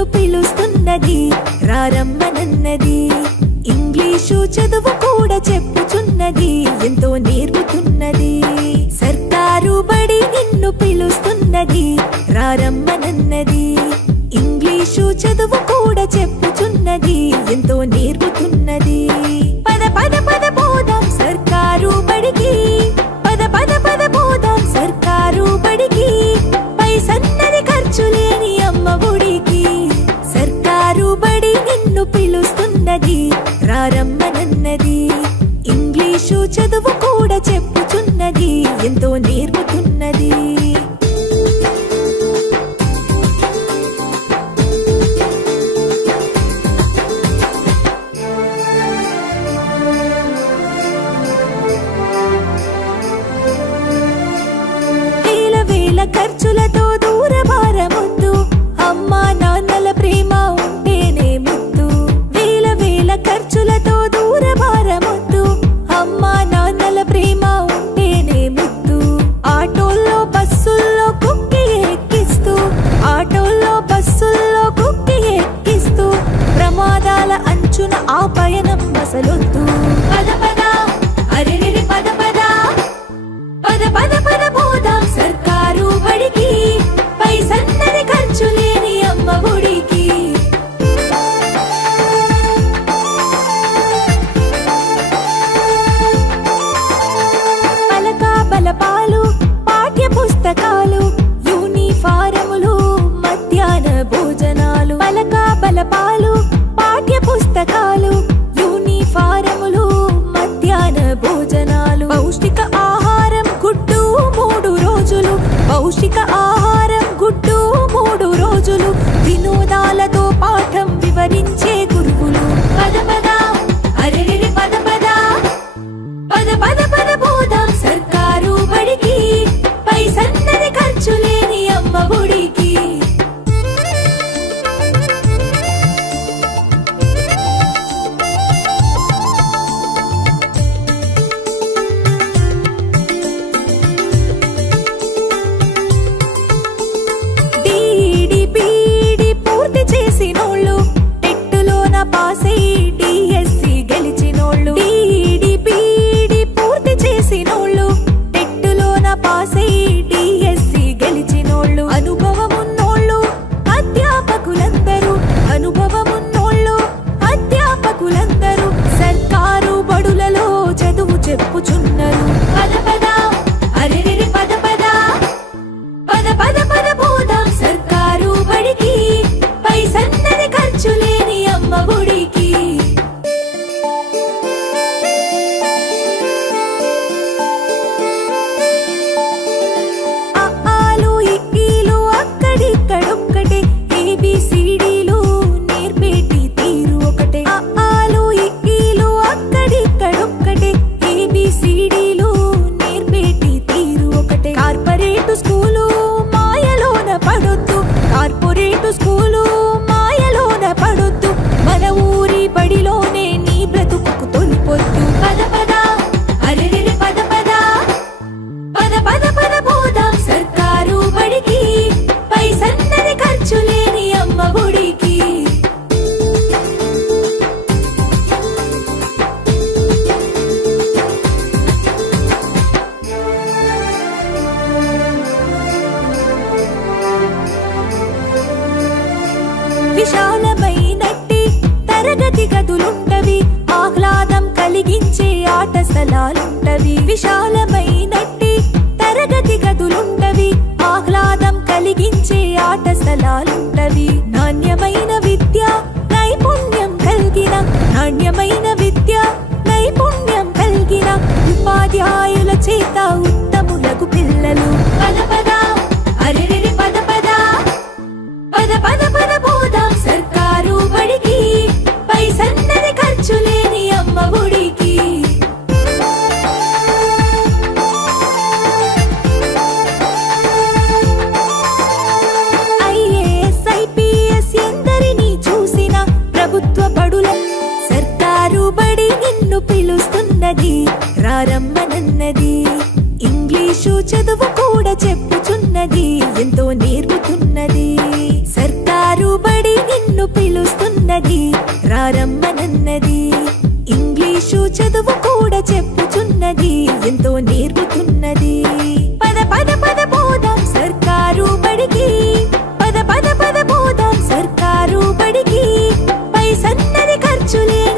నిన్ను పిలుస్తున్నది రారమ్మనన్నది. ఇంగ్లీషు చదువు కూడా చెప్పుచున్నది ఎంతో నేర్పుతున్నది. సర్కారు బడి నిన్ను పిలుస్తున్నది రారమ్మనన్నది. ఇంగ్లీషు చదువు కూడా చెప్పుచున్నది ఎంతో నేర్పుతున్నది. పద పద పద పోదాం సర్కారు బడికి, పద పద పద పోదాం సర్కారు బడికి. పైసన్నది ఖర్చు లేని అమ్మ ఒడికి. సర్కారు బడి నిన్ను పిలుస్తున్నది రారమ్మనన్నది. ఇంగ్లీషు చదువు కూడా చెప్పుచున్నది ఎంతో నేర్పుతున్నది. ఖర్చులతో దూరభారమొద్దు, అమ్మా నాన్నల ప్రేమ ఉంటేనే ముద్దు. వేల వేల ఖర్చులతో దూరభారమొద్దు, అమ్మా నాన్నల ప్రేమ ఉంటేనే ముద్దు. ఆటోల్లో బస్సుల్లో కుక్కి ఎక్కిస్తూ, ఆటోల్లో బస్సుల్లో కుక్కి ఎక్కిస్తూ ప్రమాదాల అంచున ఆ పయనం అసలొద్దు. పద పద అరెరెరి పద పద, పద పద పద పోదాం సర్కారు బడికి. పైసన్నది ఖర్చు లేని అమ్మ ఒడికి. పలక బలపాలు పాఠ్య పుస్తకాలు యూనిఫారములు మధ్యాహ్న భోజనాలు. పలక బలపాలు పాఠ్య పుస్తకాలు యూనిఫారములు మధ్యాహ్న భోజనాలు. పౌష్టిక ఆహారం గుడ్డు 3 రోజులు, పౌష్టిక ఆహారం గుడ్డు 3 రోజులు. వినోదాలతో పాఠం వివరించే గురువులు. పద పద అరెరెరి పద పద, పద పద పద పోదాం సర్కారు బడికి. పైసన్నది ఖర్చు లేని అమ్మ ఒడికి. పాసై డిఎస్సి గెలిచినోళ్ళు, డిడిపిడి పూర్తి చేసినోళ్ళు, టెట్టులోన పాసై డిఎస్సి గెలిచినోళ్ళు. అనుభవమున్నోళ్ళు అధ్యాపకులందరూ, అనుభవమున్నోళ్ళు అధ్యాపకులందరూ సర్కారు బడులలో చదువు చెప్పుచున్నారు. పద పద అరెరెరి పద పద, పద పద పద పోదాం సర్కారు బడికి. పైసన్నది ఖర్చు లేని అమ్మ ఒడికి. అఆలు ఇక్కీలు అక్కడిక్కడొక్కటే, ఏబిసిడీలు నేర్పేటి తీరు ఒకటే. అఆలు ఇక్కీలు అక్కడిక్కడొక్కటే, ఏబిసిడీలు నేర్పేటి తీరు ఒకటే. కార్పొరేటు స్కూలు మాయలోన పడొద్దు, కార్పొరేటు స్కూలు మాయలోన పడొద్దు. మన ఊరి బడిలోనే నీ బ్రతుకు తొలిపొద్దు. పద పద అరెరెరి పద పద, పద పద పద పోదాం సర్కారు బడికి. పైసన్నది ఖర్చు లేని అమ్మ ఒడికి. విశాలమైనట్టి తరగతి గదులుంటవి, ఆహ్లాదం కలిగించే ఆట స్థలాలుంటవి. విశాలమైనట్టి తరగతి గదులుంటవి, ఆహ్లాదం కలిగించే ఆట స్థలాలుంటవి. నాణ్యమైన విద్య నైపుణ్యం కలిగిన, నాణ్యమైన విద్య నైపుణ్యం కలిగిన ఉపాధ్యాయుల చేత ఉత్తములకు పిల్లలు. పద పద అరెరెరి పద పద, పద పద పద పోదాం సర్కారు బడికి. పైసన్నది ఖర్చు లేని అమ్మ ఒడికి. ఐఏఎస్ ఐపీఎస్ ఎందరినీ చూసిన ప్రభుత్వ బడుల. సర్కారు బడి నిన్ను పిలుస్తున్నది రారమ్మనన్నది. ఇంగ్లీషు చదువు కూడా చెప్పుచున్నది ఎంతో నేర్పుతున్నది. సర్కారు బడి పిలుస్తున్నది రారమ్మనన్నది ఇంగ్లీషు చదువు కూడా చెప్పుచున్నది.